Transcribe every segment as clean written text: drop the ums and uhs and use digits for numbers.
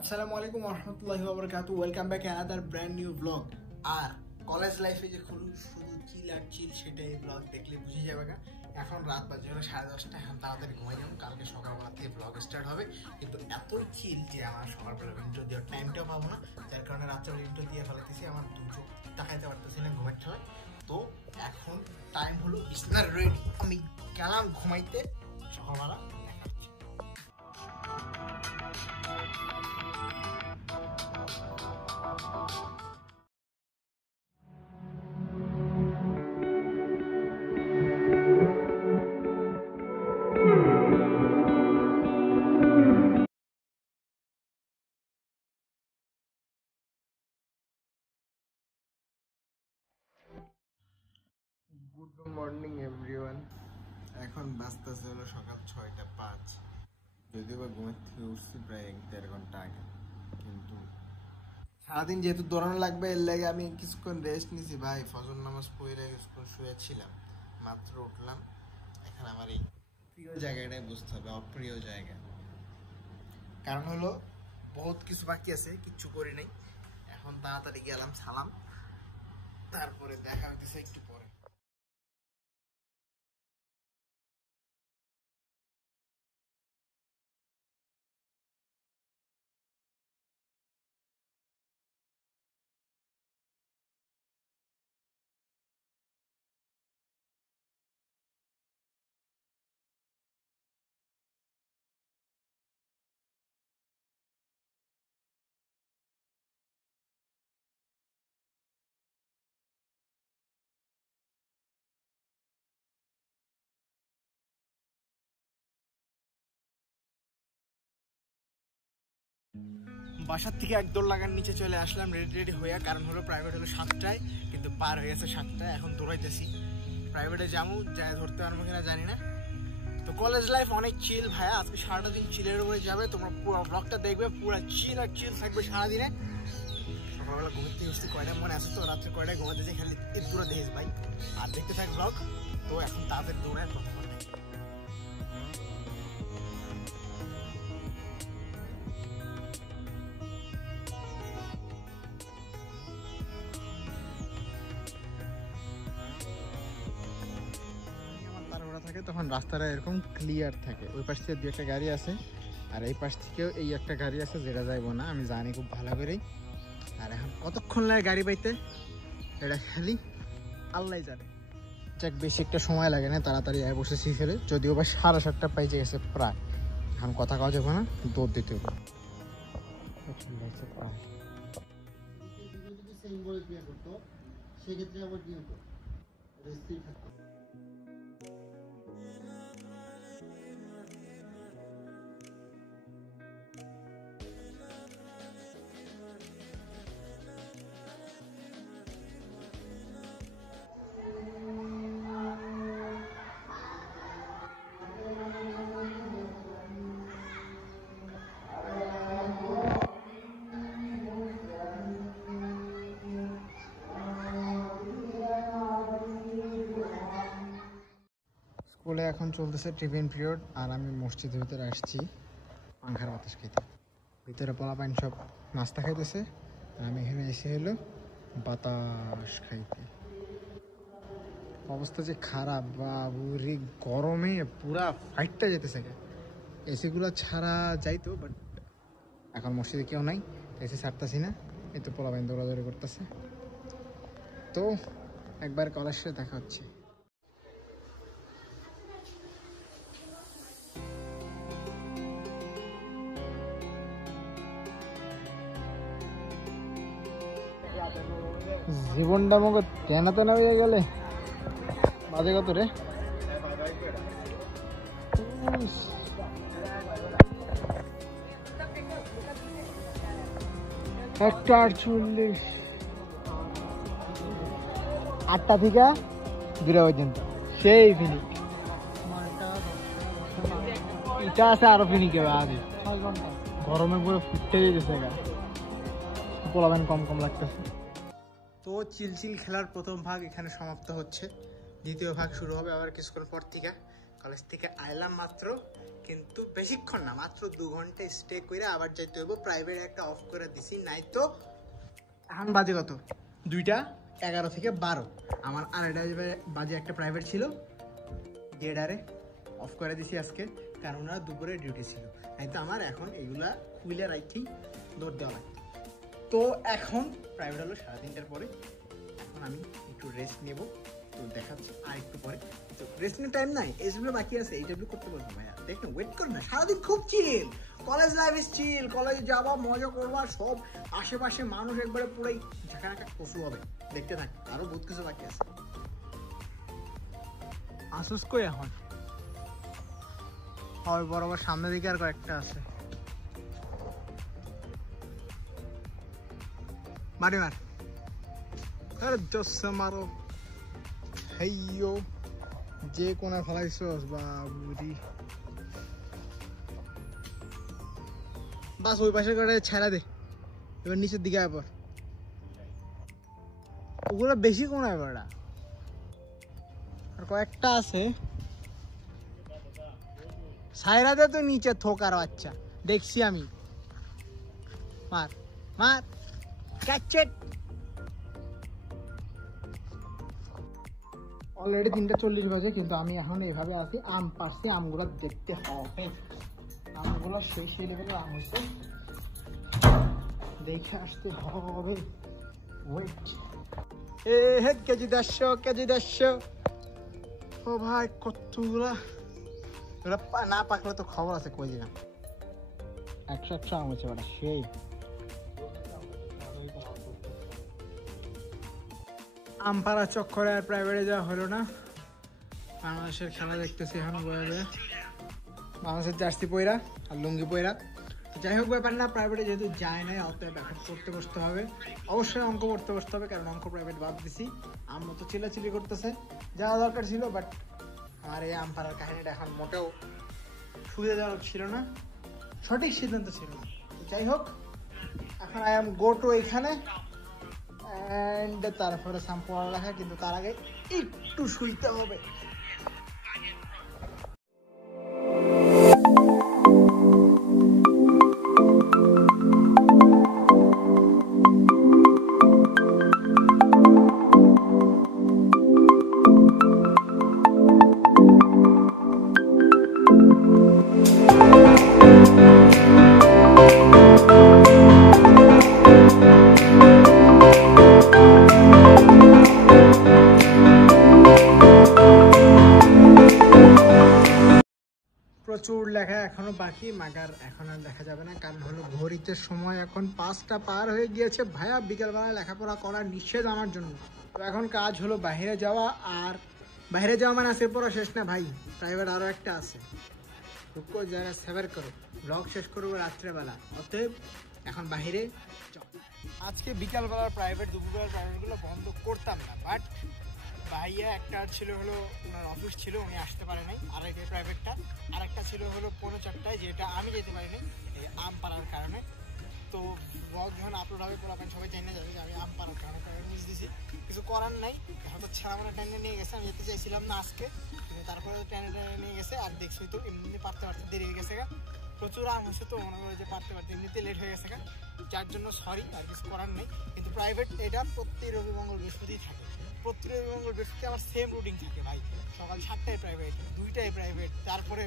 আসসালামু আলাইকুম রহমতুল্লাহি ওয়া বারাকাতুহু। Welcome back another brand new blog. আর কলেজ লাইফে যে শুধু চিল আর চিল, সেটাই ব্লগ দেখলে বুঝে যাবে না। এখন রাত বাজে হলো 10:30। এখন তাড়াতাড়ি ঘুমাই যাবো, কালকে সকালবেলা থেকে ব্লগ স্টার্ট হবে। কিন্তু এতই চিল যে আমার সকালবেলা ইন্ট্রো দেওয়ার টাইমটাও পাবো না, যার কারণে রাত্রে ইন্ট্রো দিয়ে ফেলাতেছি। আমার দু চোখ তাকাইতে পারতেছি না ঘুমের সময়। তো এখন টাইম হলো বিছানার রেডি, আমি গেলাম ঘুমাইতে। সকালবেলা গুড মর্নিং এভরিওয়ান। এখন বাজতেছে হলো সকাল 6:05। যদিও বা ঘুমের থেকে উঠছি প্রায় 1-1.5 ঘন্টা আগে, কিন্তু সারাদিন যেহেতু দৌড়ানো লাগবে এর লাগে আমি কিছুক্ষণ রেস্ট নিছি ভাই। ফজর নামাজ পড়ে কিছুক্ষণ শুয়েছিলাম, মাত্র উঠলাম। এখন আমার এই প্রিয় জায়গাটাই বুঝতে হবে, অপ্রিয় জায়গা। কারণ হলো বহুত কিছু বাকি আছে, কিচ্ছু করি নাই। এখন তাড়াতাড়ি গেলাম, সালাম, তারপরে দেখা হইতেছে একটু পরে। বাসার থেকে এক দৌড় লাগার নিচে চলে আসলাম রেডি হইয়া। কারণ হলো প্রাইভেট হলো 7টায়, কিন্তু পার হয়ে গেছে 7টায়। এখন দৌড়াইতেছি, প্রাইভেটে যাবো, যাই ধরতে পারবো কিনা জানি না। তো কলেজ লাইফ অনেক চিল ভাইয়া। আজকে সারাটা দিন চিলের উপরে যাবে, তোমরা পুরো ব্লগটা দেখবে, পুরো চিল আর চিল থাকবে সারাদিনে। সকালবেলা ঘুমতে উঠতে কয়টা মনে আছে তো, রাত্রে কয়টায় ঘুমাতে যাই খালি এর দূরে দেখিস ভাই। আর দেখতে থাক ব্লগ। তো এখন তাদের দৌড়ায় কথা বলে। থাকে তখন রাস্তাটা এরকম ক্লিয়ার থাকে। ওই পাশ থেকে 2-1টা গাড়ি আছে, আর এই পাশ থেকেও এই একটা গাড়ি আছে, যেটা যাইবো না আমি জানি খুব ভালো করেই। আর এখন কতক্ষণ লাগে গাড়ি পাইতে, এটা খালি আল্লাহ জানে। যাক, বেশি একটা সময় লাগে না, তাড়াতাড়ি আয় বসেছি ফেলে। যদিও বা 7:30 পাইজে গেছে প্রায়। এখন কথা কওয়া যাবে না, দৌড় দিতে হবে। সেক্ষেত্রে আবার কি হতো, স্কুলে এখন চলতেছে টিফিন পিরিয়ড, আর আমি মসজিদের ভিতরে আসছি পাংখার বাতাস খাইতে। ভিতরে পোলাপাইন সব নাস্তা খাইতেছে, আর আমি এখানে এসে হলো বাতাস খাইতে। অবস্থা যে খারাপ বাবুরি, গরমে পুরা ফাইটটা যেতেছে। এসিগুলো ছাড়া যাইতো, বাট এখন মসজিদে কেউ নাই, এসি ছাড়তেছি না। এই তো পোলাপাইন দৌড়াদৌড়ি করতেছে। তো একবার কলেজে দেখা হচ্ছে। জীবনটা আমাকে টেনাতে না হয়ে গেলে বাজে কত রে, 1:48। 8টা থেকে 2টা পর্যন্ত সেই ফিনিক। এটা আছে আরো ফিনিক হবে আগে, গরমে পুরো ফুটতে যেতেছে, পোলাবেন কম কম লাগতেছে। তো চিলচিল খেলার প্রথম ভাগ এখানে সমাপ্ত হচ্ছে। দ্বিতীয় ভাগ শুরু হবে আবার কিছুক্ষণ পর থেকে। কলেজ থেকে আইলাম মাত্র, কিন্তু বেশিক্ষণ না, মাত্র 2 ঘন্টা স্টে করে আবার যাইতে হইব। প্রাইভেট একটা অফ করে দিছি, নাই তো এখন বাজে কত 2টা 11 থেকে 12। আমার 2:30 বাজে একটা প্রাইভেট ছিল, দেড়ারে অফ করে দিছি আজকে, কারণ ওনারা দুপুরে ডিউটি ছিল। তাই তো আমার এখন এইগুলা খুলে রাখি দৌড় দেওয়া লাগতো। তো এখন প্রাইভেট হলো 3:30টার পরে, এখন আমি একটু রেস্ট নেব। তো দেখাচ্ছি আর একটু পরে। তো রেস্টিংয়ের টাইম নাই, এইচডব্লিউ বাকি আছে, এইচডব্লিউ করতে বলবো ভাইয়া। দেখুন ওয়েট করুন না, সারাদিন খুব চিল, কলেজ লাইফ ইজ চিল। কলেজে যাবা, মজা করবা, সব আশেপাশে মানুষ একবারে পুরাই ঝাঁকানাকা কচু হবে। দেখতে থাক, আরো বহুত কিছু বাকি আছে। আসুস কই এখন? হয় বরাবর সামনের দিকে আর কয়েকটা আছে। মারি মার, আরে জোসে মারো। হেইয়ো যে কোনা ফেলাইছস বাবুরি। বাস ওই পাশের গাড়ি ছেড়া দে, এবার নিচের দিকে আবার। ওগুলো বেশি কোনায় বাড়া, আর কয়েকটা আছে। সাইরা দে তো নিচে থোকার বাচ্চা, দেখছি আমি। মার মার ক্যাচেট। অলরেডি 3:40 বাজে, কিন্তু আমি এখন এইভাবে আছি। আম পারছি, আমগুলো দেখতে হবে। আমগুলো সেই লেভেলের আম হয়েছে, দেখে আসতে হবে। Wait, KG 150, KG 150। ও ভাই কতগুলা, না পাকলে তো খবর আছে, কই দিলাম। 100 আম হয়েছে ওটা, সেই আমপাড়া চক্করে আর প্রাইভেটে যাওয়া হলো না। বাংলাদেশের খেলা দেখতেছি এখন বয়ে, বাংলাদেশের জার্সি পয়রা আর লুঙ্গি পয়রা। যাই হোক ব্যাপার না, প্রাইভেটে যেহেতু যায় নাই, অতএব এখন পড়তে বসতে হবে। অবশ্যই অঙ্ক পড়তে বসতে হবে, কারণ অঙ্ক প্রাইভেট বাদ দিছি। আম মতো চিলাচিলি করতেছে, যাওয়া দরকার ছিল, বাট আমার এই আমপাড়ার কাহিনীটা এখন মোটেও সুবিধাজনক ছিল না, সঠিক সিদ্ধান্ত ছিল না। যাই হোক, এখন আই এম গো টু এখানে, অ্যান্ড তারপরে সাম পড়ালেখা, কিন্তু তার আগে একটু শুইতে হবে। প্রচুর লেখা এখনো বাকি, মাগার এখন আর দেখা যাবে না, কারণ হলো ঘড়িতে সময় এখন 5টা পার হয়ে গিয়েছে। ভাইয়া বিকালবেলা লেখাপড়া করা নিষেধ আমার জন্য। তো এখন কাজ হলো বাইরে যাওয়া, আর বাইরে যাওয়া মানে আজকে পড়া শেষ না ভাই, প্রাইভেট আরও একটা আছে। রুকো যারা সেভার করো, ব্লগ শেষ করবো রাত্রেবেলা, অতএব এখন বাইরে। আজকে বিকালবেলার প্রাইভেট, দুপুরবেলার প্রাইভেটগুলো বন্ধ করতাম না, বাট ভাইয়া একটা ছিল হলো ওনার অফিস ছিল, উনি আসতে পারে নাই। আর একটা প্রাইভেটটা, আর একটা ছিল হলো 4:45, যেটা আমি যেতে পারিনি এই আম পাড়ার কারণে। তো ব্লগ যখন আপলোড হবে পোলাপেন সবাই জানিয়ে যাবে যে আমি আম পাড়ার কারণে মিস দিছি। কিছু করার নাই, এখন তো ছেড়া মানে টেনে নিয়ে গেছে। আমি যেতে চাইছিলাম না আজকে, কিন্তু তারপরে টেনে নিয়ে গেছে। আর দেখছি তো এমনি পারতে দেরি হয়ে গেছে, প্রচুর আম হয়েছে, তো মনে করে যে পারতে এমনিতে লেট হয়ে গেছে, যার জন্য সরি, আর কিছু করার নেই। কিন্তু প্রাইভেট এটা প্রতি রবি মঙ্গল বৃহস্পতিই থাকে, প্রতি রবি মঙ্গল বৃহস্পতি আমার সেম রুটিন থাকে ভাই। সকাল 7টায় প্রাইভেট, 2টায় প্রাইভেট, তারপরে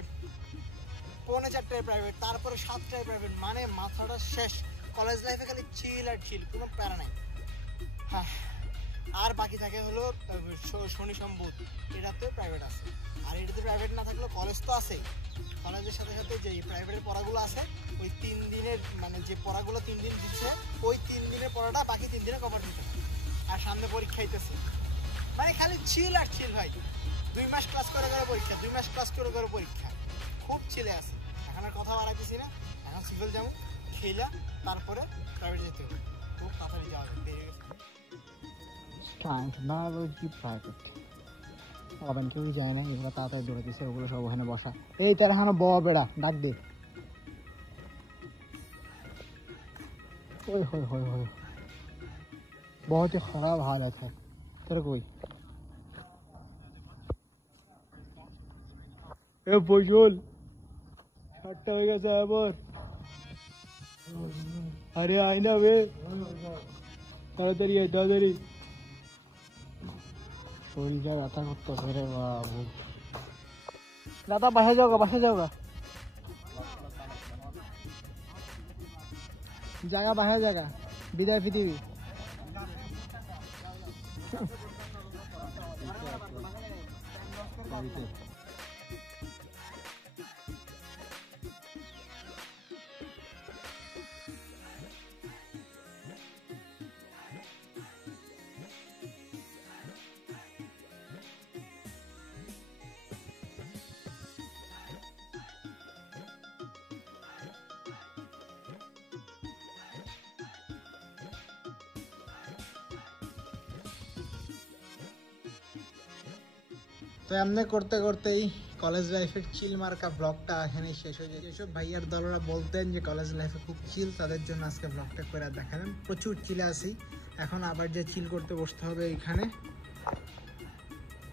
4:45টায় প্রাইভেট, তারপরে 7টায় প্রাইভেট, মানে মাথাটা শেষ। কলেজ লাইফে খালি চিল আর চিল, কোনো প্যারা নাই। হ্যাঁ, আর বাকি থাকে হলো শনি সোম বুধ, এটাতে প্রাইভেট আছে। আর এটাতে প্রাইভেট না থাকলেও কলেজ তো আছে। কলেজের সাথে সাথে যে প্রাইভেটের পড়াগুলো আছে, ওই 3 দিনের মানে যে পড়াগুলো 3 দিন দিচ্ছে, ওই 3 দিনের পড়াটা বাকি 3 দিনে কভার দিতে হবে। আর সামনে পরীক্ষা হইতেছে, মানে খালি চিল আর চিল ভাই। 2 মাস ক্লাস করে পরীক্ষা, 2 মাস ক্লাস করে পরীক্ষা, খুব চিলে আছে। এখন আর কথা বাড়াইতেছি না, এখন সিভিল যাবো, খেলা, তারপরে প্রাইভেট যেতে হবে। খুব তাড়াতাড়ি যাওয়া যাবে, বেরিয়ে গেছে। কেউ যায় না, এগুলো তাড়াতাড়ি দৌড়ে দিচ্ছে, ওগুলো সব ওখানে বসা। এই তার এখানে বেড়া ডাক দে। ओए होए होए होए, बहुत ही खराब हालत है तेरे कोई। ए बोल, 8টা হয়ে গেছে আবার। আরে আয় না বে, তাড়াতাড়ি আয় তাড়াতাড়ি। শরীরটা ব্যথা করতেছে রে বাবু। দাদা বাসা যাওগা, বাসা যাওগা, জায়গা বাসা জায়গা, বিদায় পৃথিবী। তো এমনি করতে করতেই কলেজ লাইফের চিল মার্কা ব্লগটা এখানেই শেষ হয়ে যায়। যেসব ভাইয়ার দলরা বলতেন যে কলেজ লাইফে খুব চিল, তাদের জন্য আজকে ব্লগটা করে দেখালাম। প্রচুর চিলে আসি, এখন আবার যে চিল করতে বসতে হবে এইখানে,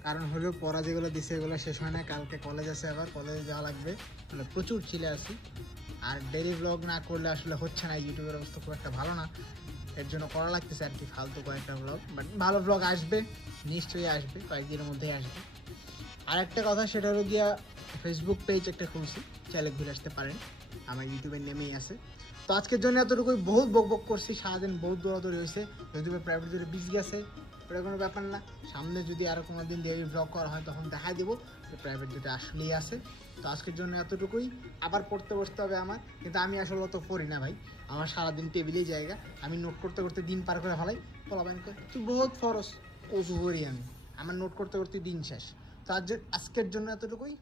কারণ হলো পড়া যেগুলো দিছে এগুলো শেষ হয় না, কালকে কলেজ আছে, আবার কলেজে যাওয়া লাগবে, মানে প্রচুর চিলে আসি। আর ডেইলি ব্লগ না করলে আসলে হচ্ছে না, ইউটিউবের অবস্থা খুব একটা ভালো না, এর জন্য করা লাগতেছে আর কি ফালতু কয়েকটা ব্লগ। বাট ভালো ব্লগ আসবে, নিশ্চয়ই আসবে, কয়েকদিনের মধ্যেই আসবে। আর একটা কথা, সেটা হলো গিয়া ফেসবুক পেজ একটা খুলছি, চাইলে ঘুরে আসতে পারেন, আমার ইউটিউবের নেমেই আছে। তো আজকের জন্য এতটুকুই, বহুত বক বক করছি, সারাদিন বহুত দৌড়াদৌড়ি হয়েছে, ইউটিউবে প্রাইভেট জুড়ে বিজি গেছে, ওটা কোনো ব্যাপার না। সামনে যদি আরও কোনো দিন ডেইলি ব্লগ করা হয় তখন দেখাই দেবো যে প্রাইভেট জুটে আসলেই আছে। তো আজকের জন্য এতটুকুই, আবার পড়তে বসতে হবে আমার, কিন্তু আমি আসলে অত পড়ি না ভাই, আমার সারাদিন টেবিলেই জায়গা, আমি নোট করতে করতে দিন পার করে ফেলাই। বলাবেন তুই বহুত ফরস, কচু করি আমি, আমার নোট করতে করতে দিন শেষ। তো আজকের জন্য এতটুকুই।